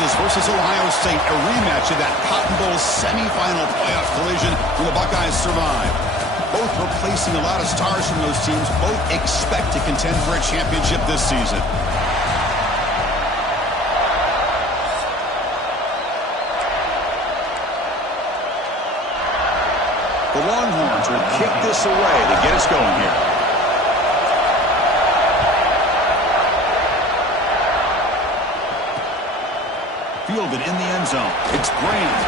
Texas versus Ohio State, a rematch of that Cotton Bowl semifinal playoff collision when the Buckeyes survived. Both replacing a lot of stars from those teams. Both expect to contend for a championship this season. The Longhorns will kick this away to get us going here. Fielded in the end zone. It's Grant.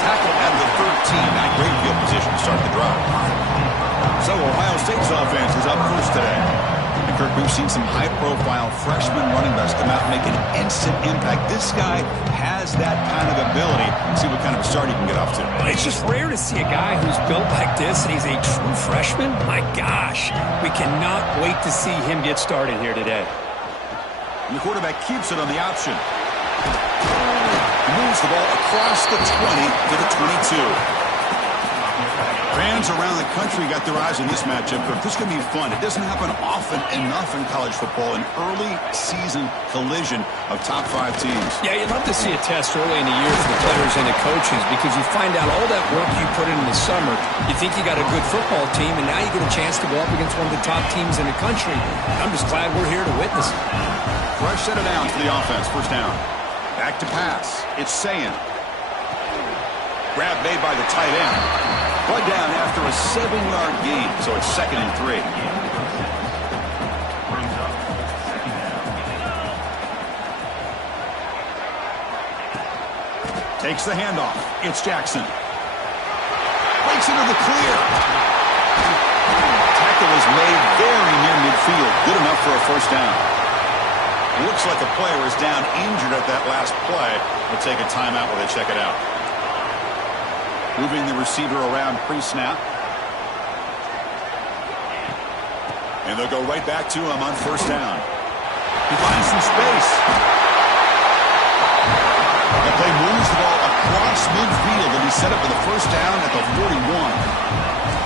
Tackle at the 13. Not great field position to start the drive. So Ohio State's offense is up first today. And Kirk, we've seen some high-profile freshman running backs come out and make an instant impact. This guy has that kind of ability. See what kind of a start he can get off to. It's just rare to see a guy who's built like this, and he's a true freshman. My gosh, we cannot wait to see him get started here today. And the quarterback keeps it on the option. Moves the ball across the 20 to the 22. Fans around the country got their eyes on this matchup. This is going to be fun. It doesn't happen often enough in college football, an early season collision of top 5 teams. Yeah, you'd love to see a test early in the year for the players and the coaches because you find out all that work you put in the summer. You think you got a good football team, and now you get a chance to go up against one of the top teams in the country. I'm just glad we're here to witness it. Fresh set of downs for the offense. First down. Back to pass. It's Sayan. Grab made by the tight end. Brought down after a 7-yard gain, so it's 2nd and 3. Takes the handoff. It's Jackson. Breaks into the clear. Tackle is made very near midfield. Good enough for a first down. Looks like a player is down injured at that last play. We'll take a timeout while they check it out. Moving the receiver around pre-snap. And they'll go right back to him on first down. He finds some space. The play moves the ball across midfield, and he's set up for the first down at the 41.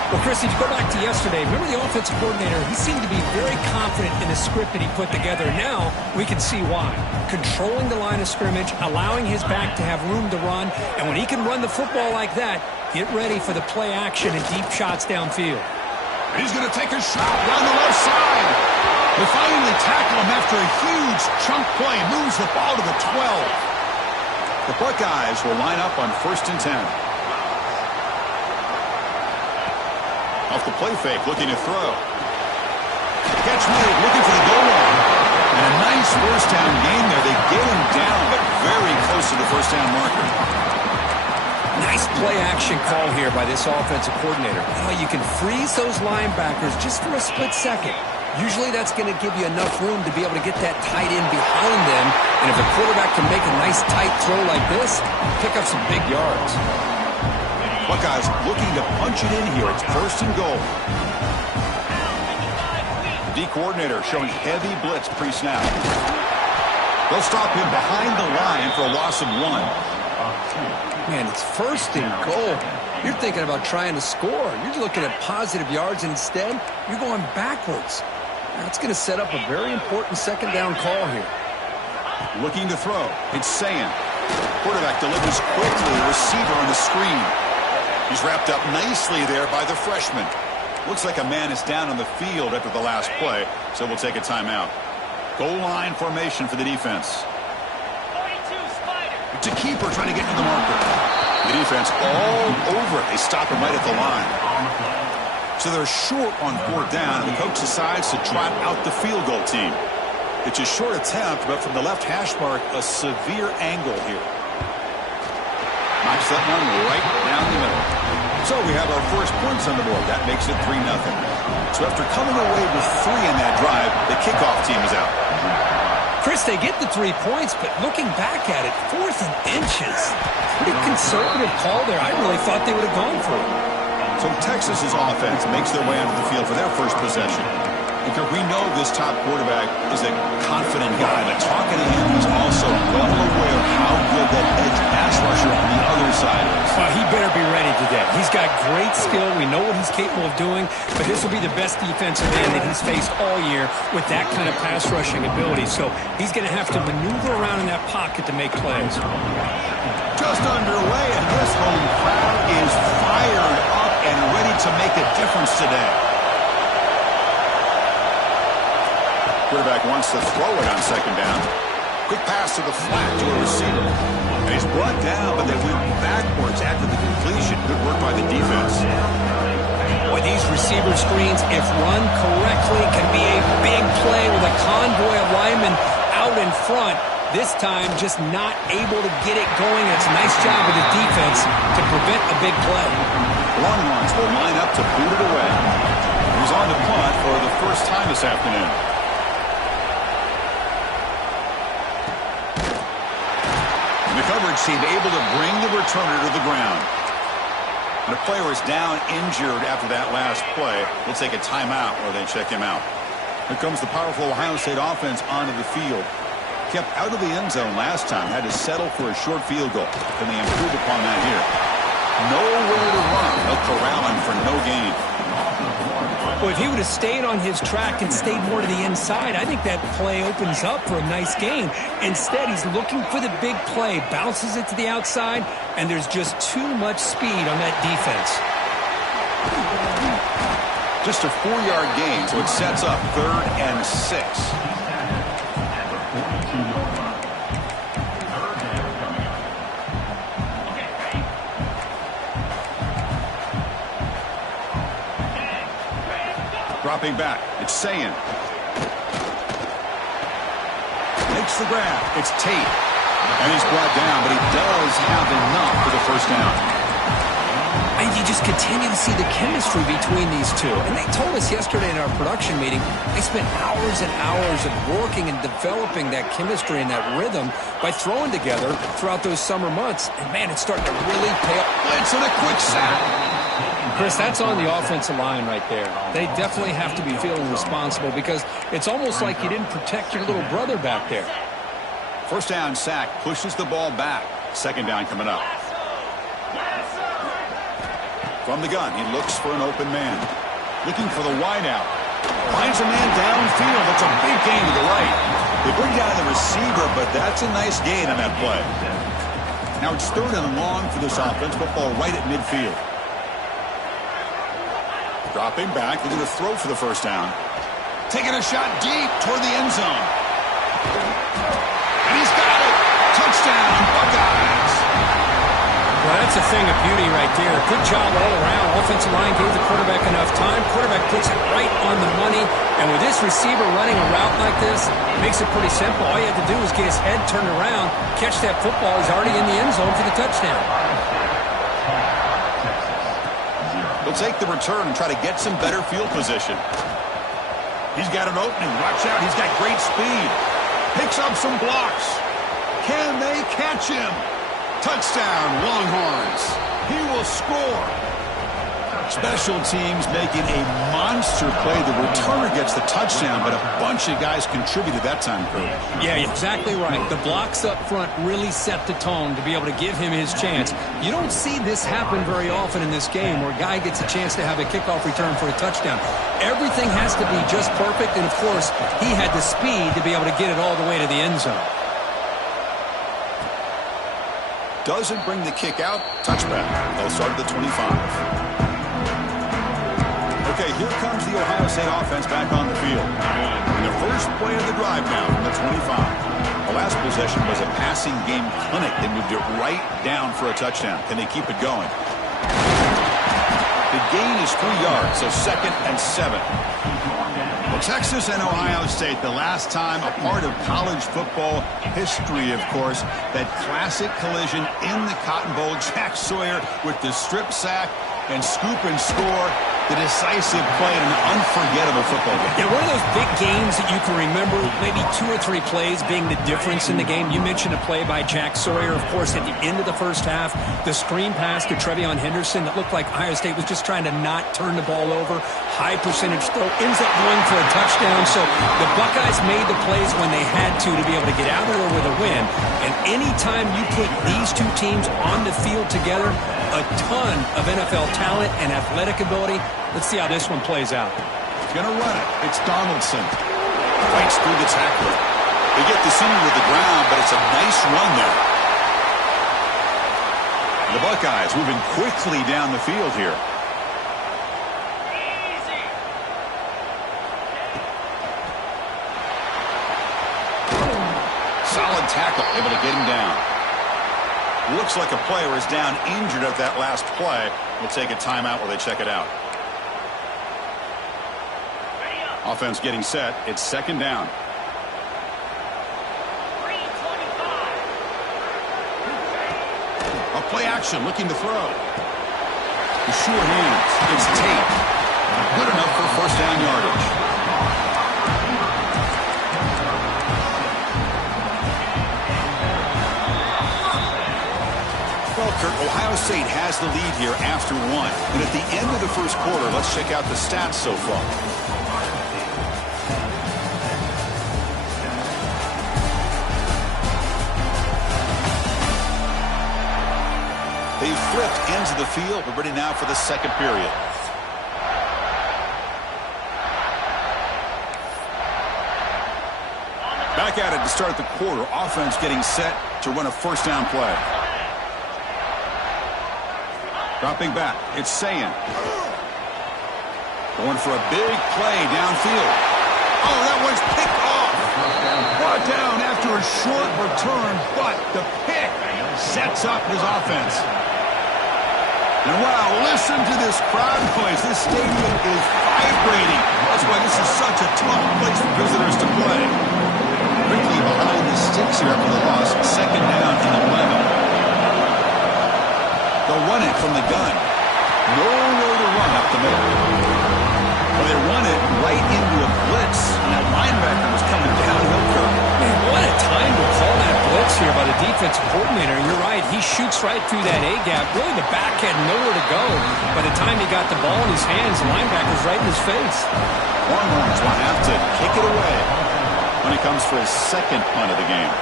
Well, Chris, if you go back to yesterday, remember the offensive coordinator, he seemed to be very confident in the script that he put together. Now we can see why. Controlling the line of scrimmage, allowing his back to have room to run, and when he can run the football like that, get ready for the play action and deep shots downfield. He's going to take a shot down the left side. They finally tackle him after a huge chunk play. Moves the ball to the 12. The Buckeyes will line up on 1st and 10. Off the play fake, looking to throw. Catch made, looking for the goal line. And a nice first down gain there. They get him down, but very close to the first down marker. Nice play action call here by this offensive coordinator. You know, you can freeze those linebackers just for a split second. Usually that's going to give you enough room to be able to get that tight end behind them. And if the quarterback can make a nice tight throw like this, pick up some big yards. Buckeyes looking to punch it in here. It's 1st and goal. D coordinator showing heavy blitz pre-snap. They'll stop him behind the line for a loss of 1. Man, it's 1st and goal. You're thinking about trying to score. You're looking at positive yards. Instead, you're going backwards. That's going to set up a very important 2nd down call here. Looking to throw. It's Sayan. Quarterback delivers quickly. Receiver on the screen. He's wrapped up nicely there by the freshman. Looks like a man is down on the field after the last play, so we'll take a timeout. Goal line formation for the defense. 42 Spider. It's a keeper trying to get to the marker. The defense all over it. They stop him right at the line. So they're short on 4th down, and the coach decides to trot out the field goal team. It's a short attempt, but from the left hash mark, a severe angle here. Knocks that one right down the middle. So we have our first points on the board. That makes it 3-0. So after coming away with 3 in that drive, the kickoff team is out. Chris, they get the 3 points, but looking back at it, 4th and inches. Pretty conservative call there. I really thought they would have gone for it. So Texas's offense makes their way onto the field for their first possession. Because we know this top quarterback is a confident guy, but talking to him, he's also well aware of how good that edge pass rusher on the other side is. Well, he better be ready today. He's He's got great skill. We know what he's capable of doing, but this will be the best defensive end that he's faced all year with that kind of pass rushing ability. So he's going to have to maneuver around in that pocket to make plays. Just underway, and this home crowd is fired up and ready to make a difference today. Quarterback wants to throw it on second down. Quick pass to the flat to a receiver. And he's brought down, but they went backwards after the completion. Good work by the defense. Boy, these receiver screens, if run correctly, can be a big play with a convoy of linemen out in front. This time, just not able to get it going. It's a nice job of the defense to prevent a big play. Longhorns will line up to boot it away. He's on to punt for the first time this afternoon. The coverage team able to bring the returner to the ground. And the player is down injured after that last play. We'll take a timeout or they check him out. Here comes the powerful Ohio State offense onto the field. Kept out of the end zone last time. Had to settle for a short field goal. Can they improve upon that here? Nowhere to run. They'll corral him for no gain. Well, if he would have stayed on his track and stayed more to the inside, I think that play opens up for a nice gain. Instead, he's looking for the big play, bounces it to the outside, and there's just too much speed on that defense. Just a 4-yard gain, so it sets up 3rd and 6. Dropping back, it's Sayin. Makes the grab, it's Tate. And he's brought down, but he does have enough for the first down. And you just continue to see the chemistry between these two. And they told us yesterday in our production meeting, they spent hours and hours of working and developing that chemistry and that rhythm by throwing together throughout those summer months. And, man, it's starting to really pay off. Blitz and a quick sack. Chris, that's on the offensive line right there. They definitely have to be feeling responsible because it's almost like you didn't protect your little brother back there. First down sack, pushes the ball back. Second down coming up. From the gun, he looks for an open man. Looking for the wideout. Finds a man downfield. That's a big gain to the right. They bring down the receiver, but that's a nice gain on that play. Now it's 3rd and long for this offense. Football right at midfield. Dropping back, they're going to throw for the first down. Taking a shot deep toward the end zone. And he's got it. Touchdown, Buckeyes. Well, that's a thing of beauty right there. Good job all around. Offensive line gave the quarterback enough time. Quarterback puts it right on the money. And with this receiver running a route like this, it makes it pretty simple. All you have to do is get his head turned around, catch that football. He's already in the end zone for the touchdown. He'll take the return and try to get some better field position. He's got an opening. Watch out. He's got great speed. Picks up some blocks. Can they catch him? Touchdown, Longhorns. He will score. Special teams making a monster play. The returner gets the touchdown, but a bunch of guys contributed that time, Kurt. Yeah, exactly right. The blocks up front really set the tone to be able to give him his chance. You don't see this happen very often in this game where a guy gets a chance to have a kickoff return for a touchdown. Everything has to be just perfect, and of course, he had the speed to be able to get it all the way to the end zone. Doesn't bring the kick out. Touchback. They'll start at the 25. Okay, here comes the Ohio State offense back on the field. And the first play of the drive now from the 25. The last possession was a passing game clinic. They moved it right down for a touchdown. Can they keep it going? The gain is 3 yards, so 2nd and 7. Well, Texas and Ohio State, the last time a part of college football history, of course, that classic collision in the Cotton Bowl. Jack Sawyer with the strip sack and scoop and score. The decisive play in an unforgettable football game. Yeah, one of those big games that you can remember, maybe 2 or 3 plays being the difference in the game. You mentioned a play by Jack Sawyer, of course, at the end of the first half. The screen pass to Trevion Henderson that looked like Ohio State was just trying to not turn the ball over. High percentage throw, ends up going for a touchdown. So the Buckeyes made the plays when they had to be able to get out of there with a win. And anytime you put these two teams on the field together, a ton of NFL talent and athletic ability. Let's see how this one plays out. Going to run it. It's Donaldson. Fights through the tackler. They get the center to the ground, but it's a nice run there. The Buckeyes moving quickly down the field here. Solid tackle, able to get him down. Looks like a player is down injured at that last play. We'll take a timeout while they check it out. Offense getting set. It's second down. A play action, looking to throw. The sure hands. It's Tate. Good enough for first down yardage. Well, Kurt, Ohio State has the lead here after one. And at the end of the first quarter, let's check out the stats so far. They've flipped ends of the field. We're ready now for the second period. Back at it to start the quarter. Offense getting set to run a first down play. Dropping back. It's Sayin. Going for a big play downfield. Oh, that one's picked off. Brought down after a short return, but the pick sets up his offense. And wow, listen to this crowd noise. This stadium is vibrating. That's why this is such a tough place for visitors to play. Quickly behind the sticks here after the loss. Second down and 11. They'll run it from the gun. Nowhere to run up the middle. Well, they run it right into a blitz. And that linebacker was coming downhill curve. Man, what a time to call that blitz here by the defensive coordinator. You're right. He shoots right through that A-gap. Really, the back had nowhere to go. By the time he got the ball in his hands, the linebacker's right in his face. Longhorns will have to kick it away when he comes for his second punt of the game.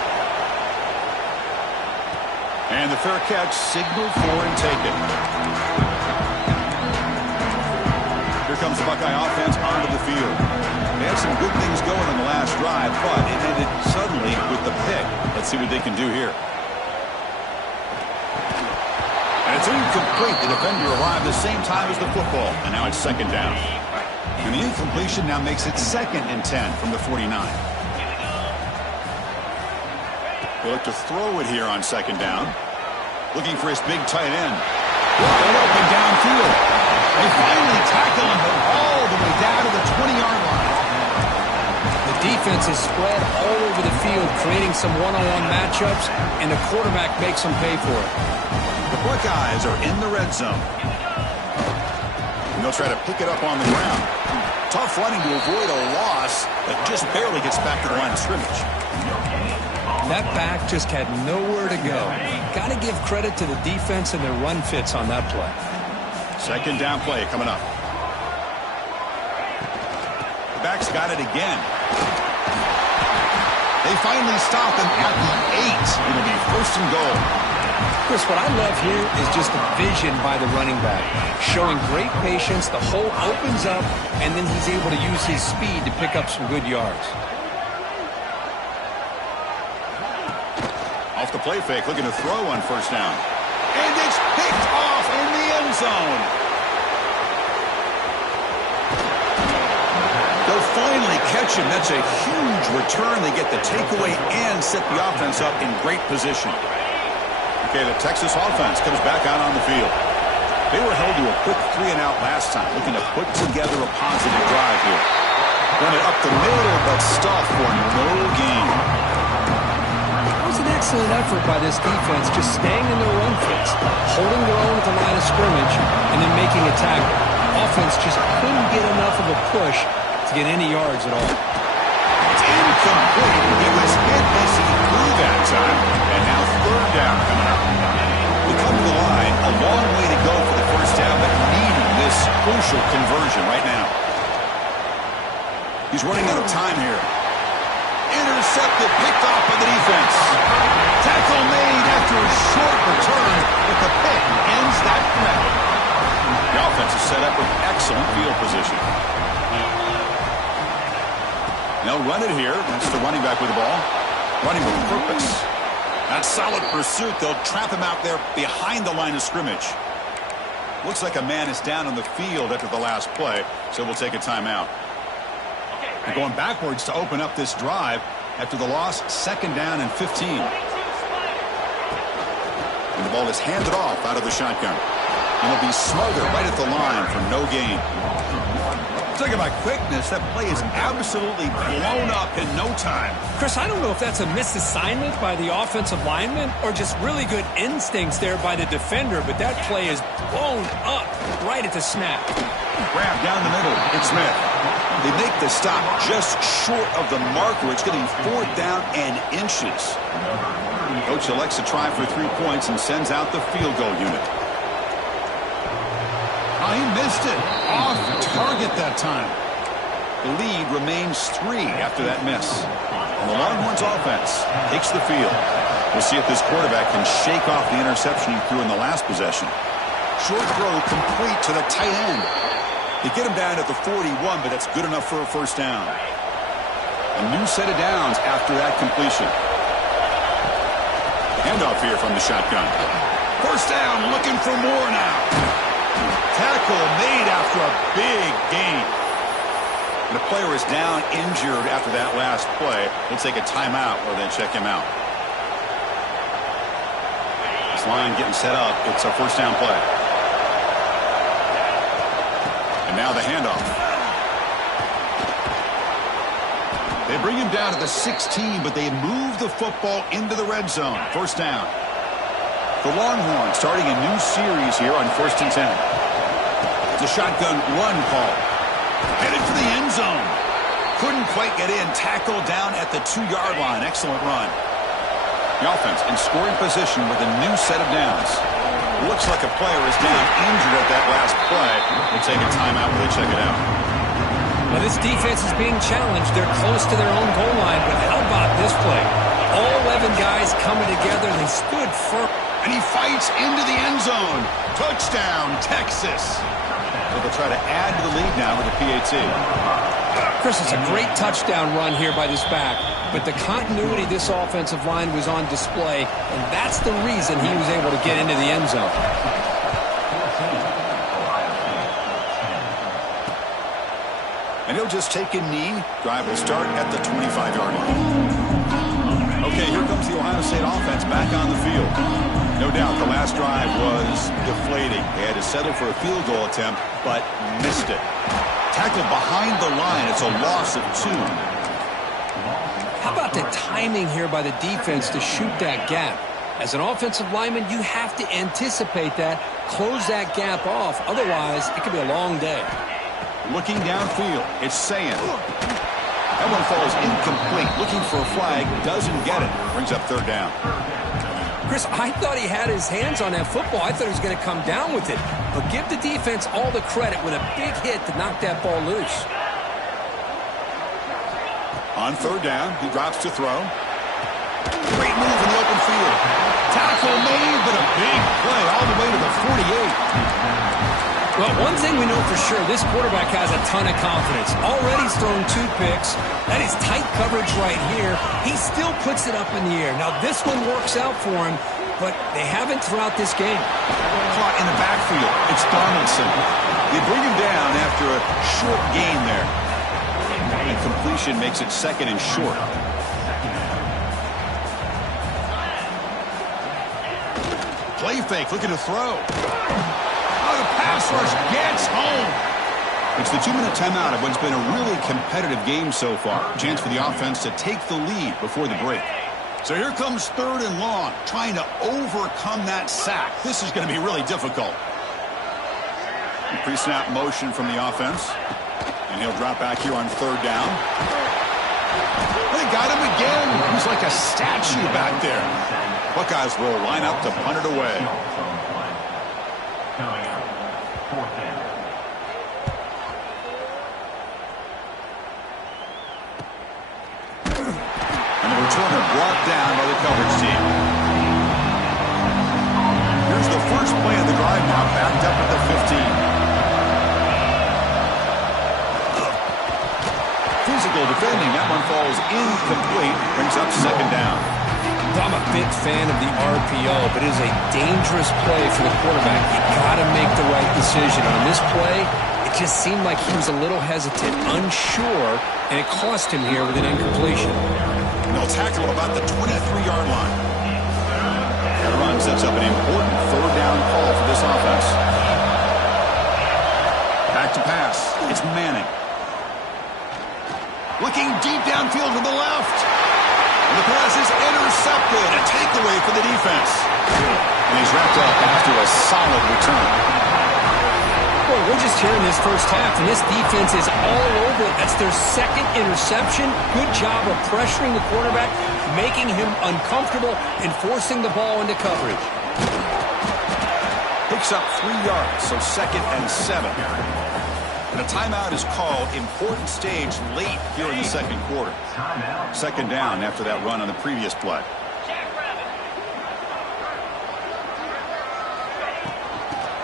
And the fair catch signaled for and taken. Here comes the Buckeye offense onto the field. They had some good things going on the last drive, but it ended suddenly with the pick. Let's see what they can do here. And it's incomplete. The defender arrived the same time as the football, and now it's second down. And the incompletion now makes it 2nd and 10 from the 49. They look to throw it here on second down. Looking for his big tight end. Wide open downfield. They finally tackle him all the way down to the 20-yard line. The defense is spread all over the field, creating some one-on-one matchups, and the quarterback makes them pay for it. The Buckeyes are in the red zone. And they'll try to pick it up on the ground. Tough running to avoid a loss, but just barely gets back to the line of scrimmage. That back just had nowhere to go. Got to give credit to the defense and their run fits on that play. Second down play coming up. The back's got it again. They finally stop him at the 8. It'll be first and goal. Chris, what I love here is just the vision by the running back. Showing great patience, the hole opens up, and then he's able to use his speed to pick up some good yards. Off the play fake, looking to throw on first down. And it's picked off in the end zone. They'll finally catch him. That's a huge return. They get the takeaway and set the offense up in great position. Okay, the Texas offense comes back out on the field. They were held to a quick 3-and-out last time, looking to put together a positive drive here. Run it up the middle, but stuff for no gain. It was an excellent effort by this defense, just staying in their run fits, holding their own at the line of scrimmage, and then making a tackle. Offense just couldn't get enough of a push to get any yards at all. It's incomplete. He was hit as he threw that time, and now third down coming up. We come to the line, a long way to go for the first down, but needing this crucial conversion right now. He's running out of time here. Intercepted, picked off by the defense. Tackle made after a short return, but the pick ends that they'll run it here. That's the running back with the ball. Running with purpose. That solid pursuit. They'll trap him out there behind the line of scrimmage. Looks like a man is down on the field after the last play, so we'll take a timeout. They're going backwards to open up this drive after the loss, 2nd down and 15. And the ball is handed off out of the shotgun. And it'll be smothered right at the line for no gain. Talking about quickness, that play is absolutely blown up in no time. Chris, I don't know if that's a misassignment by the offensive lineman or just really good instincts there by the defender, but that play is blown up right at the snap. Grab down the middle. It's Smith. They make the stop just short of the marker. It's getting 4th down and inches. Coach elects to try for 3 points and sends out the field goal unit. Oh, he missed it. Off target that time. The lead remains 3 after that miss. And the Longhorns offense takes the field. We'll see if this quarterback can shake off the interception he threw in the last possession. Short throw complete to the tight end. They get him down at the 41, but that's good enough for a 1st down. A new set of downs after that completion. Handoff here from the shotgun. 1st down, looking for more now. Tackle made after a big gain. And the player is down injured after that last play. We'll take a timeout or then check him out. This line getting set up. It's a 1st down play. And now the handoff. They bring him down to the 16, but they move the football into the red zone. 1st down. The Longhorns starting a new series here on 1st and 10. It's a shotgun run call. Headed for the end zone. Couldn't quite get in. Tackled down at the 2-yard line. Excellent run. The offense in scoring position with a new set of downs. Looks like a player is down injured at that last play. We'll take a timeout when they check it out. Well, this defense is being challenged. They're close to their own goal line, but how about this play? All 11 guys coming together. They stood firm. And he fights into the end zone. Touchdown, Texas. So they'll try to add to the lead now with a PAT. Chris, it's a great touchdown run here by this back, but the continuity of this offensive line was on display, and that's the reason he was able to get into the end zone. And he'll just take a knee. Drive will start at the 25-yard line. Okay, here comes the Ohio State offense back on the field. No doubt the last drive was deflating. They had to settle for a field goal attempt, but missed it. Tackled behind the line. It's a loss of 2. How about the timing here by the defense to shoot that gap? As an offensive lineman, you have to anticipate that, close that gap off. Otherwise, it could be a long day. Looking downfield, it's saying. That one falls incomplete. Looking for a flag, doesn't get it. Brings up 3rd down. Chris, I thought he had his hands on that football. I thought he was going to come down with it. But give the defense all the credit with a big hit to knock that ball loose. On 3rd down, he drops to throw. Great move in the open field. Tackle made, but a big play all the way to the 48. Well, one thing we know for sure, this quarterback has a ton of confidence. Already he's thrown 2 picks. That is tight coverage right here. He still puts it up in the air. Now, this one works out for him, but they haven't throughout this game. Caught in the backfield. It's Donaldson. They bring him down after a short gain there. And completion makes it 2nd and short. Play fake, looking to throw. Oh, the pass rush gets home. It's the 2-minute timeout of what's been a really competitive game so far. Chance for the offense to take the lead before the break. So here comes 3rd and long, trying to overcome that sack. This is going to be really difficult. Pre-snap motion from the offense. And he'll drop back here on 3rd down. They got him again. He's like a statue back there. Buckeyes will line up to punt it away. And the returner brought down by the coverage team. Here's the first play of the drive now, backed up at the 15. Physical still defending. That one falls incomplete. Brings up second down. I'm a big fan of the RPO, but it is a dangerous play for the quarterback. You got to make the right decision. On this play, it just seemed like he was a little hesitant, unsure, and it cost him here with an incompletion. And they'll tackle about the 23-yard line. That run sets up an important third down call for this offense. Back to pass. It's Manning. Looking deep downfield to the left. And the pass is intercepted. A takeaway for the defense. And he's wrapped up after a solid return. Well, we're just here in this first half, and this defense is all over it. That's their second interception. Good job of pressuring the quarterback, making him uncomfortable, and forcing the ball into coverage. Picks up 3 yards, so 2nd and 7. And a timeout is called. Important stage late here in the second quarter. Second down after that run on the previous play.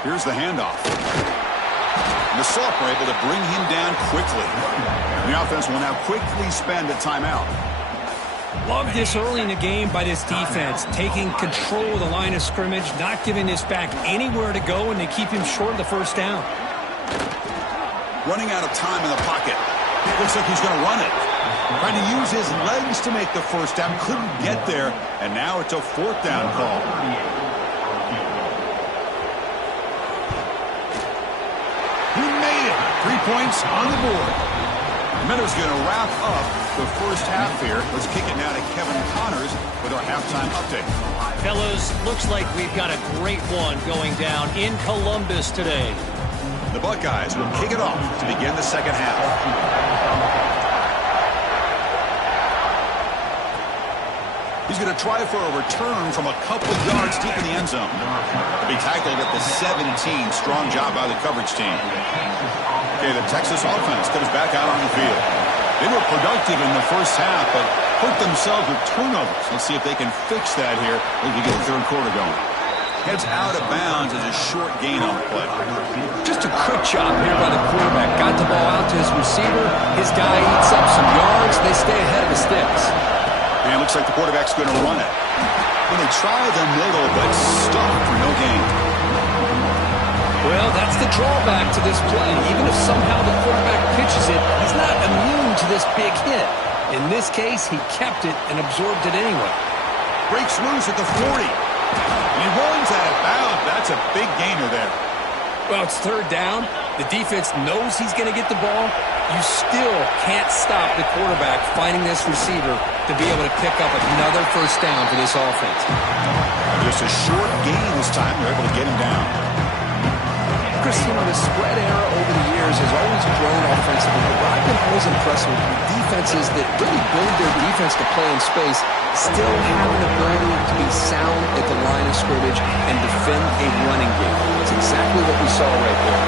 Here's the handoff. And the Soft were able to bring him down quickly. And the offense will now quickly spend a timeout. Love this early in the game by this defense, taking control of the line of scrimmage, not giving this back anywhere to go, and they keep him short of the first down. Running out of time in the pocket. Looks like he's going to run it. Trying to use his legs to make the first down. Couldn't get there. And now it's a 4th down call. He made it. 3 points on the board. Minnows going to wrap up the first half here. Let's kick it now to Kevin Connors with our halftime update. Fellas, looks like we've got a great one going down in Columbus today. The Buckeyes will kick it off to begin the second half. He's going to try for a return from a couple yards deep in the end zone. He'll be tackled at the 17. Strong job by the coverage team. Okay, the Texas offense comes back out on the field. They were productive in the first half, but hurt themselves with turnovers. Let's see if they can fix that here as we get the third quarter going. Heads out of bounds as a short gain on the play. Just a quick job here by the quarterback. Got the ball out to his receiver. His guy eats up some yards. They stay ahead of the sticks. And it looks like the quarterback's going to run it. When they try the middle, but stopped for no gain. Well, that's the drawback to this play. Even if somehow the quarterback pitches it, he's not immune to this big hit. In this case, he kept it and absorbed it anyway. Breaks loose at the 40. And he runs out of bounds. That's a big gainer there. Well, it's third down. The defense knows he's going to get the ball. You still can't stop the quarterback finding this receiver to be able to pick up another first down for this offense. Just a short gain this time. They're able to get him down. Chris, the spread era over the years has always grown offensively, but I've been always impressed with defenses that really build their defense to play in space, still have an ability to be sound at the line of scrimmage and defend a running game. It's exactly what we saw right there.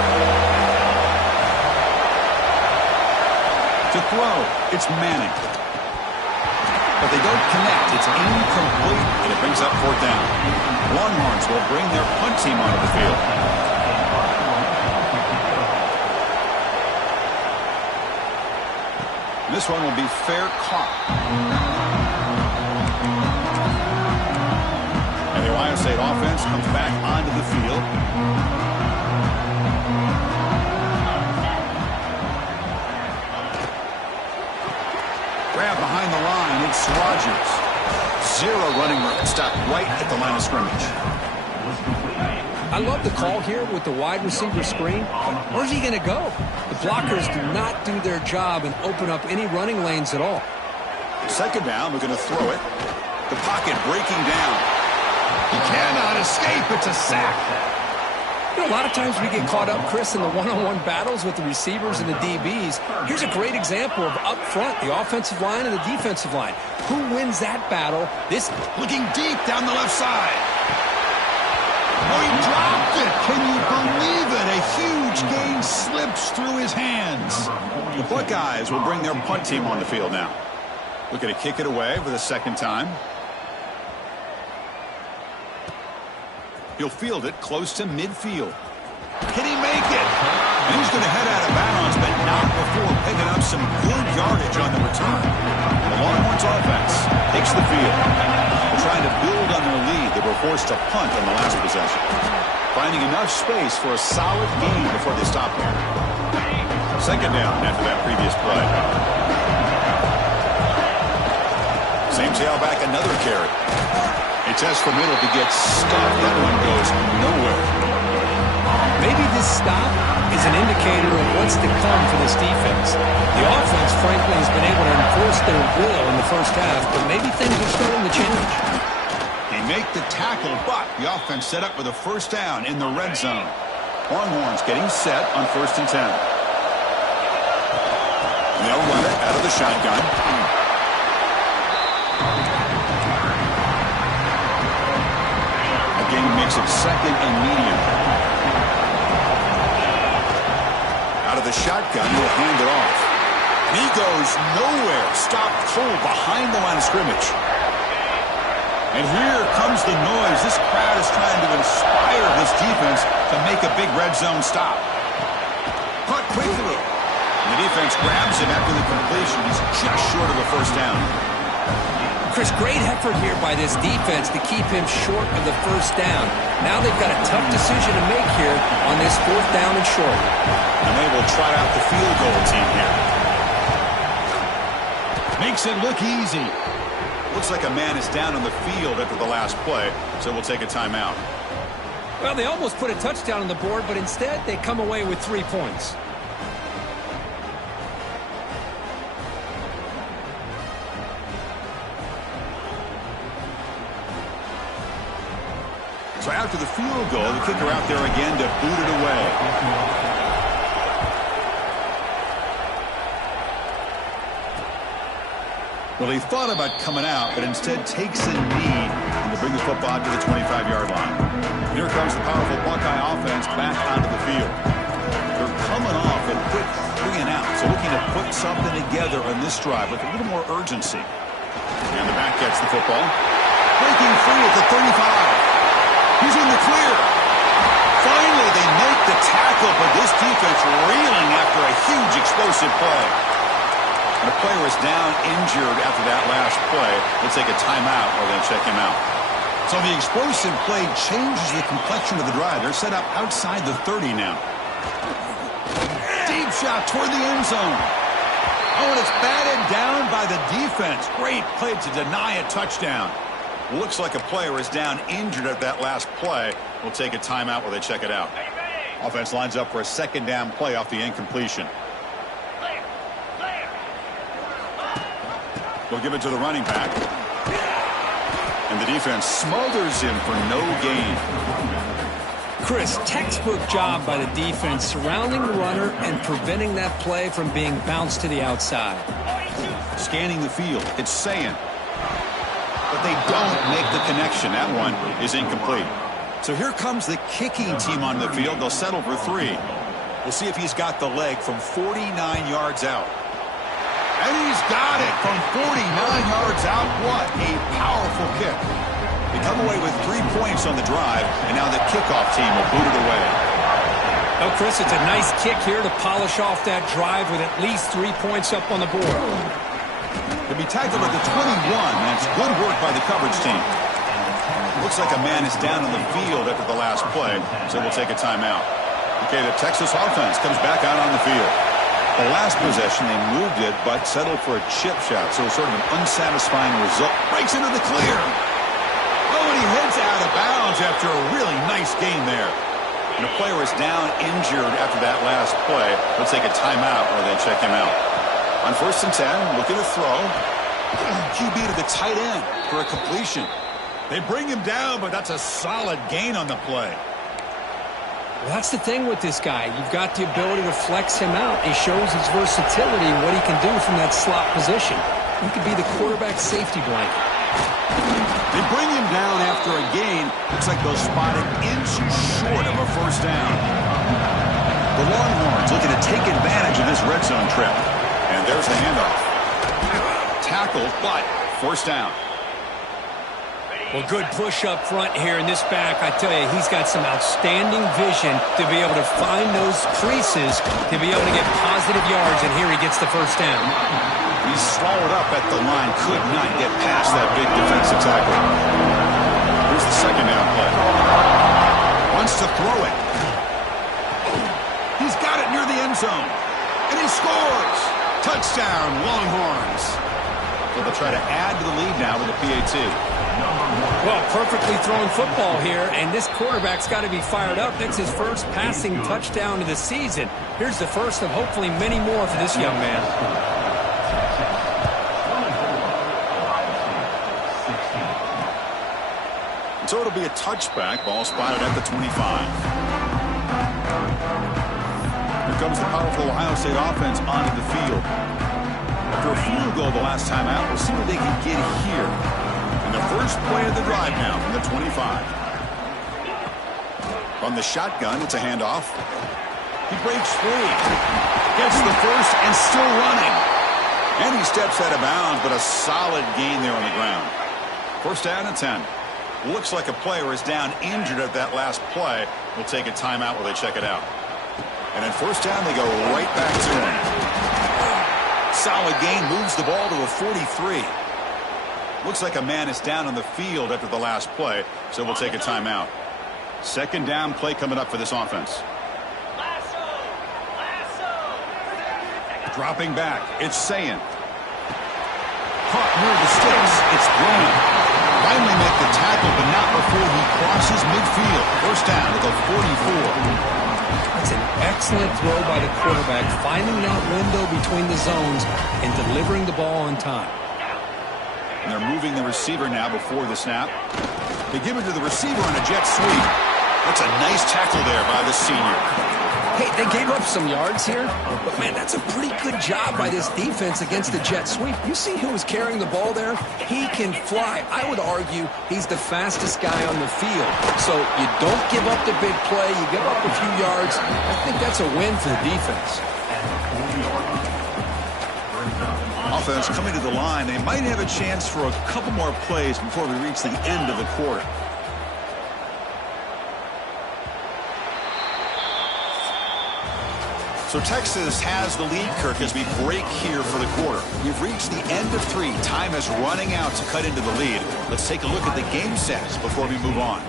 To throw, it's Manning. But they don't connect. It's incomplete, and it brings up 4th down. Longhorns will bring their punt team onto the field. This one will be fair caught. And the Ohio State offense comes back onto the field. Grab behind the line, it's Rodgers. 0 running room, stopped right at the line of scrimmage. I love the call here with the wide receiver screen. Where's he going to go? The blockers do not do their job and open up any running lanes at all. Second down, we're going to throw it. The pocket breaking down. He cannot escape. It's a sack. You know, a lot of times we get caught up, Chris, in the one-on-one battles with the receivers and the DBs. Here's a great example of up front, the offensive line and the defensive line. Who wins that battle? This looking deep down the left side. Oh, he dropped it. Can you believe it? A huge gain slips through his hands. The Buckeyes will bring their punt team on the field now. Looking to kick it away for the second time. He'll field it close to midfield. Can he make it? And he's going to head out of bounds, but out before picking up some good yardage on the return. The Longhorns offense takes the field. They're trying to build on their lead. They were forced to punt on the last possession. Finding enough space for a solid gain before they stop here. Second down after that previous play. Same tailback, another carry. He tests for middle to get stuck. That one goes nowhere. Maybe this stop is an indicator of what's to come for this defense. The offense, frankly, has been able to enforce their will in the first half, but maybe things are starting to change. They make the tackle, but the offense set up with a first down in the red zone. Longhorns getting set on 1st and 10. They'll run it out of the shotgun. Again, makes it 2nd and medium. Out of the shotgun, he'll hand it off. And he goes nowhere. Stopped cold behind the line of scrimmage. And here comes the noise. This crowd is trying to inspire this defense to make a big red zone stop. Caught quickly. And the defense grabs him after the completion. He's just short of a first down. Chris, great effort here by this defense to keep him short of the first down. Now they've got a tough decision to make here on this 4th down and short. And they will try out the field goal team here. Makes it look easy. Looks like a man is down on the field after the last play, so we'll take a timeout. Well, they almost put a touchdown on the board, but instead they come away with 3 points. So after the field goal, the kicker out there again to boot it away. Well, he thought about coming out, but instead takes a knee to bring the football to the 25-yard line. Here comes the powerful Buckeye offense back onto the field. They're coming off a quick 3 and out, so looking to put something together on this drive with a little more urgency. And the back gets the football. Breaking free at the 35. He's in the clear. Finally, they make the tackle, but this defense reeling after a huge explosive play. And a player is down injured after that last play. We'll take a timeout while they check him out. So the explosive play changes the complexion of the drive. They're set up outside the 30 now. Deep shot toward the end zone. Oh, and it's batted down by the defense. Great play to deny a touchdown. Looks like a player is down injured at that last play. We'll take a timeout while they check it out. Offense lines up for a 2nd down play off the incompletion. We'll give it to the running back. And the defense smothers him for no gain. Chris, textbook job by the defense surrounding the runner and preventing that play from being bounced to the outside. Scanning the field. It's saying. But they don't make the connection. That one is incomplete. So here comes the kicking team on the field. They'll settle for 3. We'll see if he's got the leg from 49 yards out. And he's got it from 49 yards out. What a powerful kick. They come away with 3 points on the drive, and now the kickoff team will boot it away. Oh, Chris, it's a nice kick here to polish off that drive with at least 3 points up on the board. To be tackled at the 21, that's good work by the coverage team. Looks like a man is down on the field after the last play, so we'll take a timeout. Okay, the Texas offense comes back out on the field. The last possession, they moved it, but settled for a chip shot, so sort of an unsatisfying result. Breaks into the clear. Oh, and he heads out of bounds after a really nice gain there. And the player is down injured after that last play. Let's take a timeout while they check him out. On 1st and 10, looking to throw. QB to the tight end for a completion. They bring him down, but that's a solid gain on the play. Well, that's the thing with this guy. You've got the ability to flex him out. He shows his versatility and what he can do from that slot position. He could be the quarterback safety blanket. They bring him down after a gain. Looks like they'll spot it inches short of a first down. The Longhorns looking to take advantage of this red zone trip. And there's the handoff. Tackled, but first down. Well, good push up front here in this back. I tell you, he's got some outstanding vision to be able to find those creases to be able to get positive yards, and here he gets the first down. He's swallowed up at the line, could not get past that big defensive tackle. Here's the second down play. Wants to throw it. He's got it near the end zone, and he scores. Touchdown, Longhorns. So they'll try to add to the lead now with a PAT. Well, perfectly thrown football here, and this quarterback's got to be fired up. That's his first passing touchdown of the season. Here's the first of hopefully many more for this young man. So it'll be a touchback. Ball spotted at the 25. Here comes the powerful Ohio State offense onto the field. After a field goal the last time out, we'll see what they can get here. And the first play of the drive now from the 25. From the shotgun, it's a handoff. He breaks free. Gets the first and still running. And he steps out of bounds, but a solid gain there on the ground. First down and 10. Looks like a player is down injured at that last play. We'll take a timeout while they check it out. And then first down, they go right back to him. Solid gain, moves the ball to a 43. Looks like a man is down on the field after the last play, so we'll take a timeout. Second down play coming up for this offense. Dropping back, it's Sayin. Caught near the sticks, it's Brown. Finally make the tackle, but not before he crosses midfield. First down at the 44. That's an excellent throw by the quarterback, finding that window between the zones and delivering the ball on time. And they're moving the receiver now before the snap. They give it to the receiver on a jet sweep. That's a nice tackle there by the senior. Hey, they gave up some yards here, but man, that's a pretty good job by this defense against the jet sweep. You see who was carrying the ball there? He can fly. I would argue he's the fastest guy on the field. So you don't give up the big play. You give up a few yards. I think that's a win for the defense. Offense coming to the line. They might have a chance for a couple more plays before we reach the end of the quarter. So Texas has the lead, Kirk, as we break here for the quarter. We've reached the end of 3. Time is running out to cut into the lead. Let's take a look at the game sets before we move on.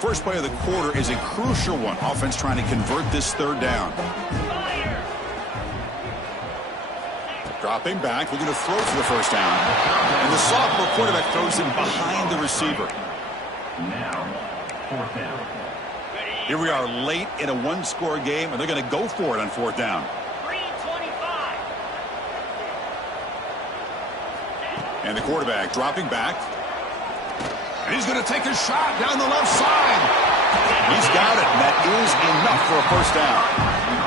First play of the quarter is a crucial one. Offense trying to convert this third down. Dropping back, looking to throw for the first down. And the sophomore quarterback throws him behind the receiver. Now, fourth down. Here we are late in a one-score game, and they're going to go for it on fourth down. 3:25. And the quarterback dropping back. And he's going to take a shot down the left side. He's got it, and that is enough for a first down.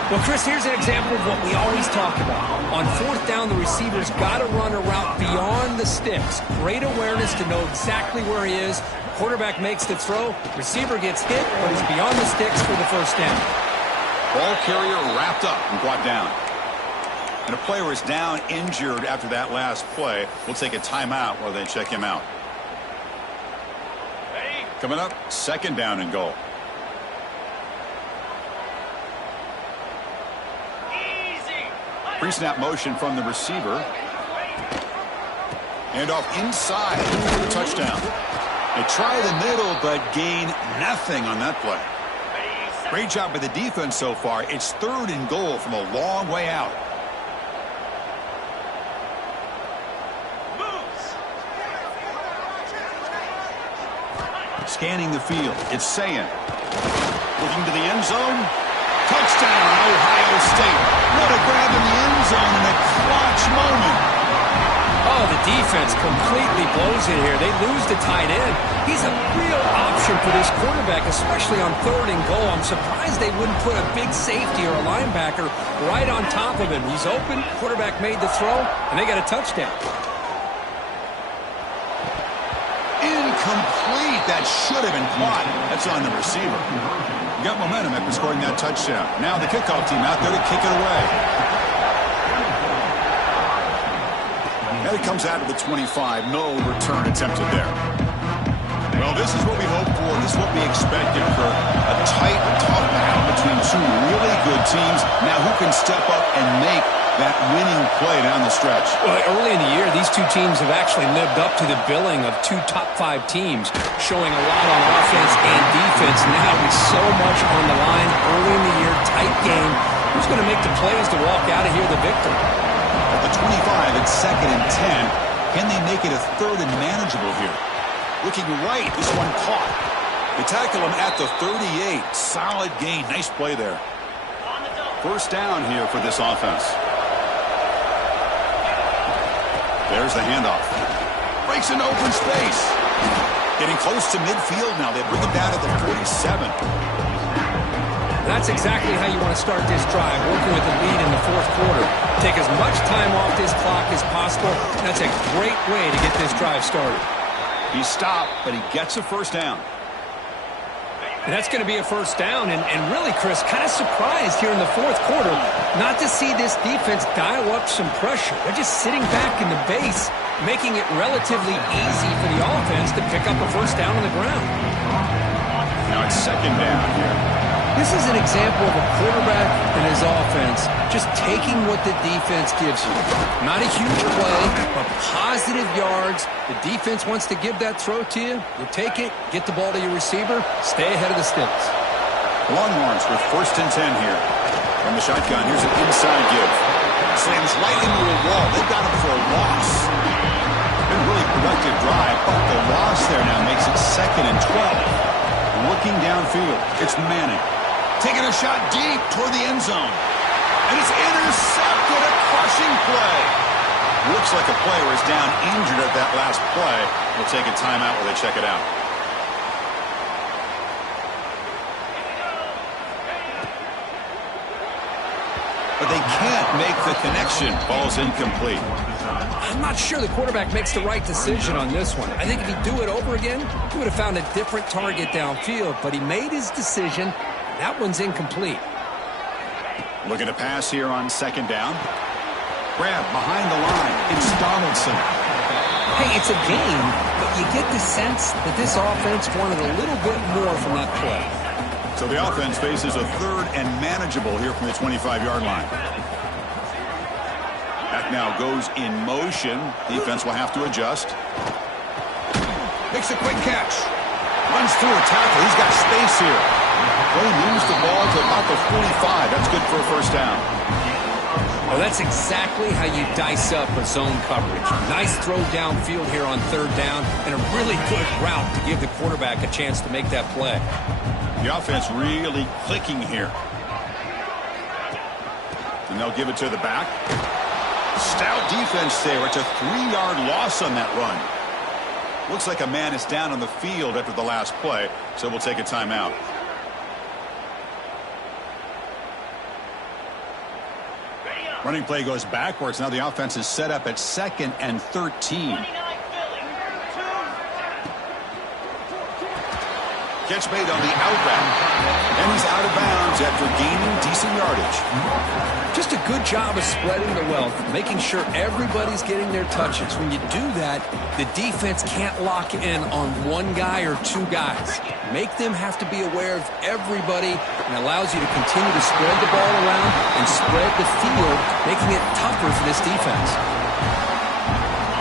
Well, Chris, here's an example of what we always talk about. On fourth down, the receiver's got to run a route beyond the sticks. Great awareness to know exactly where he is. Quarterback makes the throw. Receiver gets hit, but he's beyond the sticks for the first down. Ball carrier wrapped up and brought down. And a player is down injured after that last play. We'll take a timeout while they check him out. Coming up, second down and goal. Pre-snap motion from the receiver. And off inside for the touchdown. They try the middle, but gain nothing on that play. Great job by the defense so far. It's third and goal from a long way out. Scanning the field, it's Sayin. Looking to the end zone. Touchdown, Ohio State. What a grab in the end zone in a clutch moment. Oh, the defense completely blows it here. They lose the tight end. He's a real option for this quarterback, especially on third and goal. I'm surprised they wouldn't put a big safety or a linebacker right on top of him. He's open, quarterback made the throw, and they got a touchdown. Incomplete. That should have been caught. That's on the receiver. You got momentum after scoring that touchdown. Now the kickoff team out there to kick it away. And it comes out of the 25. No return attempted there. Well, this is what we hoped for. This is what we expected, Kurt. A tight, tough battle between two really good teams. Now who can step up and make that winning play down the stretch? Well, early in the year, these two teams have actually lived up to the billing of two top-5 teams, showing a lot on offense and defense. Now with so much on the line early in the year, tight game, who's going to make the plays to walk out of here the victor? At the 25, it's 2nd and 10. Can they make it a 3rd and manageable here? Looking right, this one caught. They tackle him at the 38. Solid gain. Nice play there. First down here for this offense. There's the handoff. Breaks into open space. Getting close to midfield now. They bring him down at the 47. That's exactly how you want to start this drive, working with the lead in the 4th quarter. Take as much time off this clock as possible. That's a great way to get this drive started. He stopped, but he gets a first down. And that's going to be a first down. And really, Chris, kind of surprised here in the 4th quarter not to see this defense dial up some pressure. They're just sitting back in the base, making it relatively easy for the offense to pick up a first down on the ground. Now it's 2nd down here. This is an example of a quarterback and his offense just taking what the defense gives you. Not a huge play, but positive yards. The defense wants to give that throw to you. You take it, get the ball to your receiver, stay ahead of the sticks. Longhorns with 1st and 10 here. From the shotgun, here's an inside give. Slams right into a wall. They got him for a loss. Been a really productive drive, but the loss there now makes it 2nd and 12. Looking downfield, it's Manning. Taking a shot deep toward the end zone. And it's intercepted. A crushing play. Looks like a player is down injured at that last play. We'll take a timeout while they check it out. But they can't make the connection. Ball's incomplete. I'm not sure the quarterback makes the right decision on this one. I think if he'd do it over again, he would have found a different target downfield. But he made his decision. That one's incomplete. Looking to pass here on 2nd down. Grab behind the line. It's Donaldson. Hey, it's a game, but you get the sense that this offense wanted a little bit more from that play. So the offense faces a 3rd and manageable here from the 25-yard line. That now goes in motion. Defense will have to adjust. Makes a quick catch. Runs through a tackle. He's got space here. They moves the ball to about the 45. That's good for a first down. Well, that's exactly how you dice up a zone coverage. Nice throw downfield here on 3rd down, and a really good route to give the quarterback a chance to make that play. The offense really clicking here. And they'll give it to the back. Stout defense there. It's a 3-yard loss on that run. Looks like a man is down on the field after the last play, so we'll take a timeout. Running play goes backwards. Now the offense is set up at 2nd and 13. Catch made on the out route. And he's out of bounds after gaining decent yardage. Just a good job of spreading the wealth, making sure everybody's getting their touches. When you do that, the defense can't lock in on one guy or two guys. Make them have to be aware of everybody, and allows you to continue to spread the ball around and spread the field, making it tougher for this defense.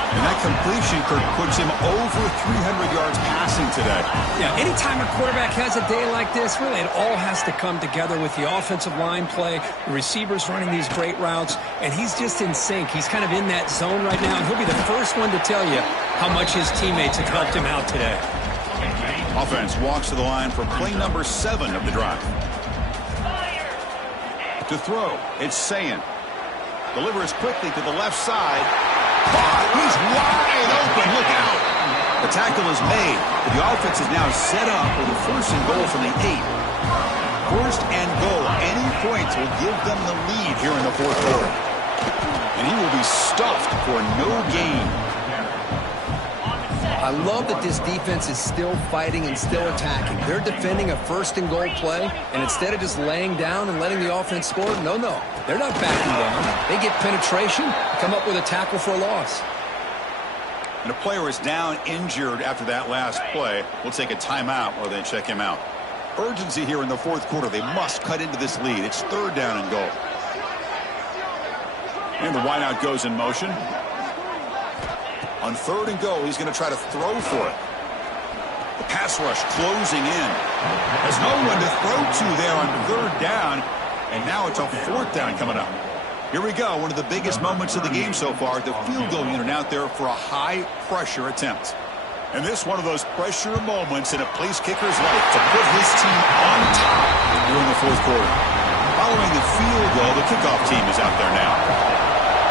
And that completion, Kirk, puts him over 300 yards passing today. Yeah, anytime a quarterback has a day like this, really it all has to come together with the offensive line play, the receivers running these great routes, and he's just in sync. He's kind of in that zone right now, and he'll be the first one to tell you how much his teammates have helped him out today. Offense walks to the line for play number 7 of the drive. To throw, it's Sayan. Delivers quickly to the left side. He's wide open. Look out. The tackle is made. But the offense is now set up with a 1st and goal from the 8. 1st and goal. Any points will give them the lead here in the 4th quarter. And he will be stuffed for no gain. I love that this defense is still fighting and still attacking. They're defending a 1st and goal play, and instead of just laying down and letting the offense score, no, they're not backing down. They get penetration, come up with a tackle for a loss. And a player is down injured after that last play. We'll take a timeout or then check him out. Urgency here in the fourth quarter. They must cut into this lead. It's third down and goal. And the wideout goes in motion. On third and goal, he's going to try to throw for it. The pass rush closing in. There's no one to throw to there on third down. And now it's a fourth down coming up. Here we go. One of the biggest moments of the game so far. The field goal unit out there for a high-pressure attempt. And this one of those pressure moments in a place kicker's life to put his team on top during the fourth quarter. Following the field goal, the kickoff team is out there now.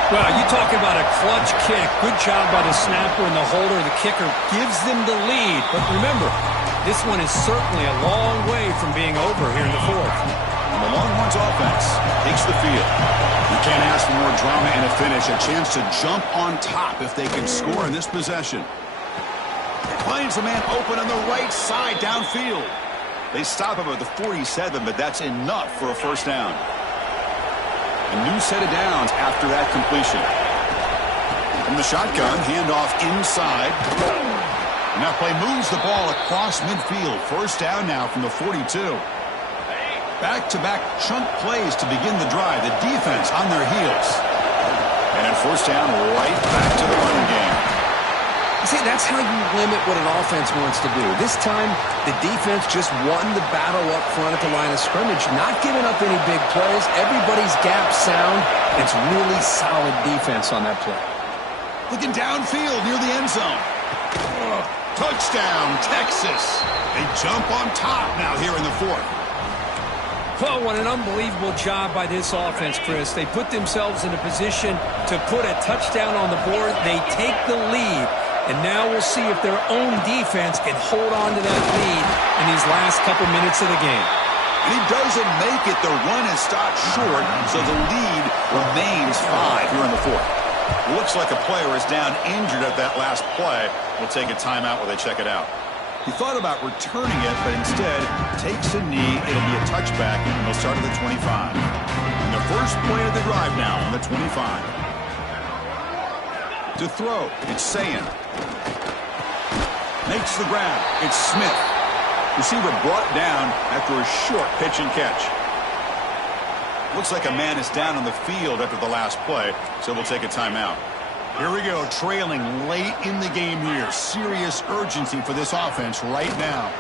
Well, you talk about a clutch kick. Good job by the snapper and the holder. The kicker gives them the lead. But remember, this one is certainly a long way from being over here in the fourth. And the Longhorns offense takes the field. You can't ask for more drama and a finish. A chance to jump on top if they can score in this possession. Finds a man open on the right side downfield. They stop him at the 47, but that's enough for a first down. A new set of downs after that completion. From the shotgun, handoff inside. And that play moves the ball across midfield. First down now from the 42. Back-to-back chunk plays to begin the drive. The defense on their heels. And first down right back to the running game. See, that's how you limit what an offense wants to do. This time, the defense just won the battle up front at the line of scrimmage, not giving up any big plays. Everybody's gap sound. It's really solid defense on that play. Looking downfield near the end zone. Touchdown, Texas. They jump on top now here in the fourth. Well, what an unbelievable job by this offense, Chris. They put themselves in a position to put a touchdown on the board. They take the lead. And now we'll see if their own defense can hold on to that lead in these last couple minutes of the game. And he doesn't make it. The run is stopped short, so the lead remains 5 here in the fourth. Looks like a player is down injured at that last play. We'll take a timeout while they check it out. He thought about returning it, but instead takes a knee. It'll be a touchback, and they'll start at the 25. And the first play of the drive now on the 25. To throw, it's Sayin. Makes the grab. It's Smith. Receiver brought down after a short pitch and catch. Looks like a man is down on the field after the last play, so we'll take a timeout. Here we go, trailing late in the game here. Serious urgency for this offense right now.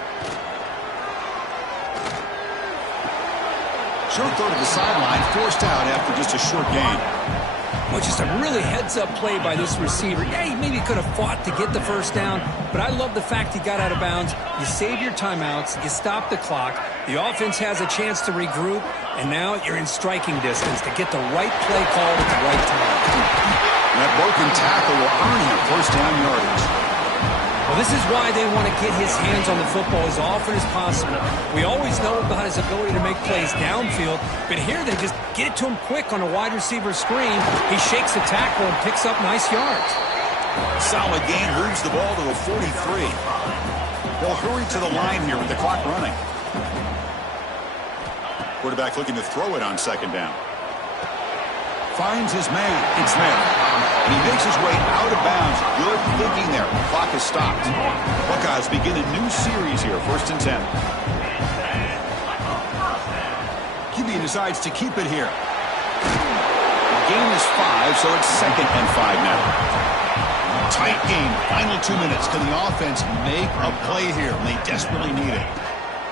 Short throw to the sideline, forced out after just a short gain. Well, just a really heads-up play by this receiver. Yeah, he maybe could have fought to get the first down, but I love the fact he got out of bounds. You save your timeouts, you stop the clock, the offense has a chance to regroup, and now you're in striking distance to get the right play called at the right time. And that broken tackle will earn him first down yardage. Well, this is why they want to get his hands on the football as often as possible. We always know about his ability to make plays downfield, but here they just get it to him quick on a wide receiver screen. He shakes the tackle and picks up nice yards. Solid gain, moves the ball to the 43. They'll hurry to the line here with the clock running. Quarterback looking to throw it on second down. Finds his man. It's Smith. And he makes his way out of bounds. Good thinking there. The clock is stopped. Buckeyes begin a new series here. First and 10. QB decides to keep it here. The gain is 5, so it's second and 5 now. Tight game. Final 2 minutes. Can the offense make a play here? They desperately need it.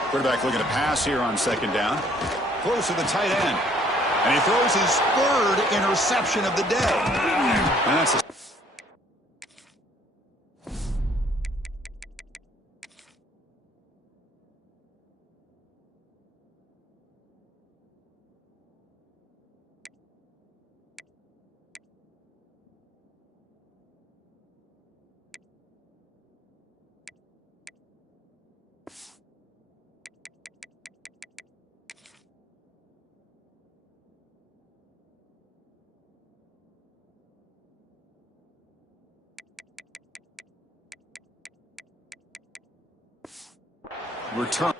Quarterback looking to pass here on second down. Close to the tight end. And he throws his third interception of the day. And that's a return.